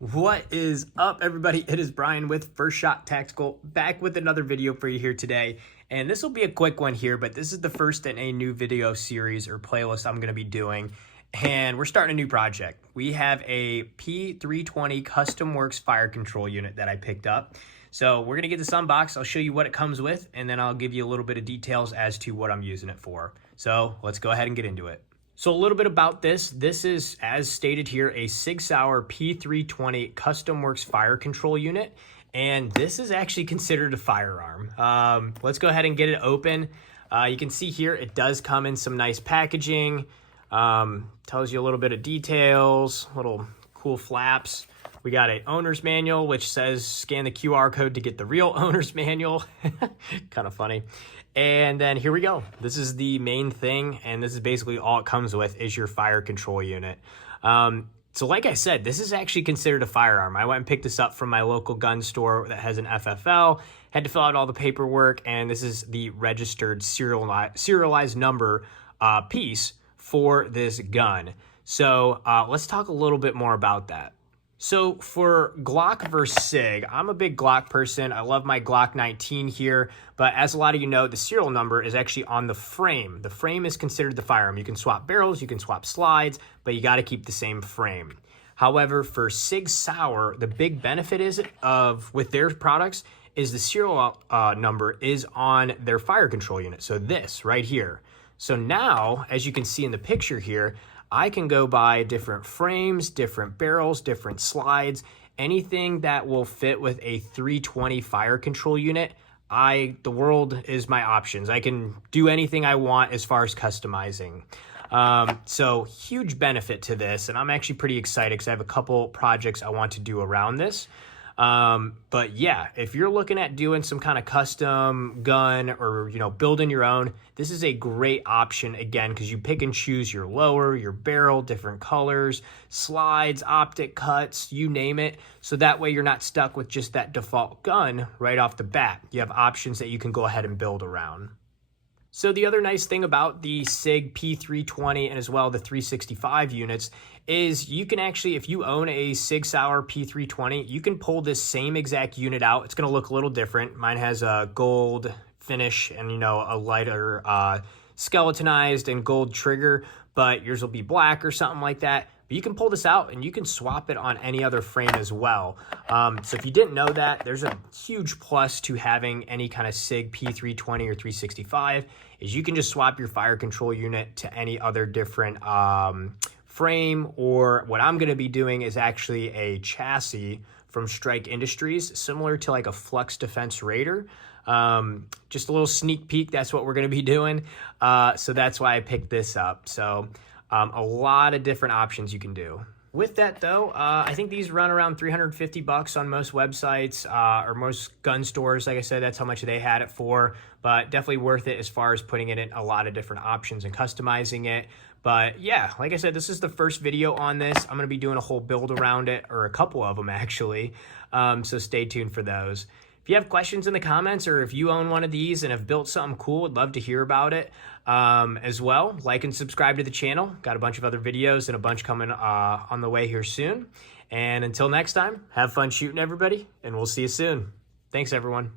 What is up, everybody? It is Brian with First Shot Tactical, back with another video for you here today. And this will be a quick one here, but this is the first in a new video series or playlist I'm going to be doing. And we're starting a new project. We have a P320 Custom Works fire control unit that I picked up. So we're going to get this unboxed. I'll show you what it comes with, and then I'll give you a little bit of details as to what I'm using it for. So let's go ahead and get into it. So a little bit about this. This is, as stated here, a Sig Sauer P320 Custom Works fire control unit. And this is actually considered a firearm. Let's go ahead and get it open. You can see here, it does come in some nice packaging. Tells you a little bit of details, little cool flaps. We got an owner's manual, which says scan the QR code to get the real owner's manual. Kind of funny. And then here we go. This is the main thing, and this is basically all it comes with is your fire control unit. So like I said, this is actually considered a firearm. I went and picked this up from my local gun store that has an FFL, had to fill out all the paperwork, and this is the registered serialized number piece for this gun. So let's talk a little bit more about that. So for Glock versus Sig, I'm a big Glock person. I love my Glock 19 here, but as a lot of you know, the serial number is actually on the frame. The frame is considered the firearm. You can swap barrels, you can swap slides, but you got to keep the same frame. However, for Sig Sauer, the big benefit with their products is the serial number is on their fire control unit. So this right here. So now, as you can see in the picture here, I can go buy different frames, different barrels, different slides, anything that will fit with a 320 fire control unit. The world is my options. I can do anything I want as far as customizing. So huge benefit to this, and I'm actually pretty excited because I have a couple projects I want to do around this. But yeah, if you're looking at doing some kind of custom gun or, building your own, this is a great option again, because you pick and choose your lower, your barrel, different colors, slides, optic cuts, you name it. So that way you're not stuck with just that default gun right off the bat. You have options that you can go ahead and build around. So the other nice thing about the Sig P320 and as well the 365 units is you can actually, if you own a Sig Sauer P320, you can pull this same exact unit out. It's going to look a little different. Mine has a gold finish and, a lighter skeletonized and gold trigger, but yours will be black or something like that. But you can pull this out and you can swap it on any other frame as well. So if you didn't know that, there's a huge plus to having any kind of Sig P320 or 365 is you can just swap your fire control unit to any other different frame, or what I'm going to be doing is actually a chassis from Strike Industries, similar to like a Flux Defense Raider. Just a little sneak peek, that's what we're going to be doing. So that's why I picked this up. So a lot of different options you can do. With that though, I think these run around 350 bucks on most websites or most gun stores. Like I said, that's how much they had it for, but definitely worth it as far as putting it in a lot of different options and customizing it. But yeah, like I said, this is the first video on this. I'm going to be doing a whole build around it, or a couple of them actually. So stay tuned for those. If you have questions in the comments, or if you own one of these and have built something cool, I'd love to hear about it as well. Like and subscribe to the channel. Got a bunch of other videos and a bunch coming on the way here soon. And until next time, have fun shooting, everybody, and we'll see you soon. Thanks, everyone.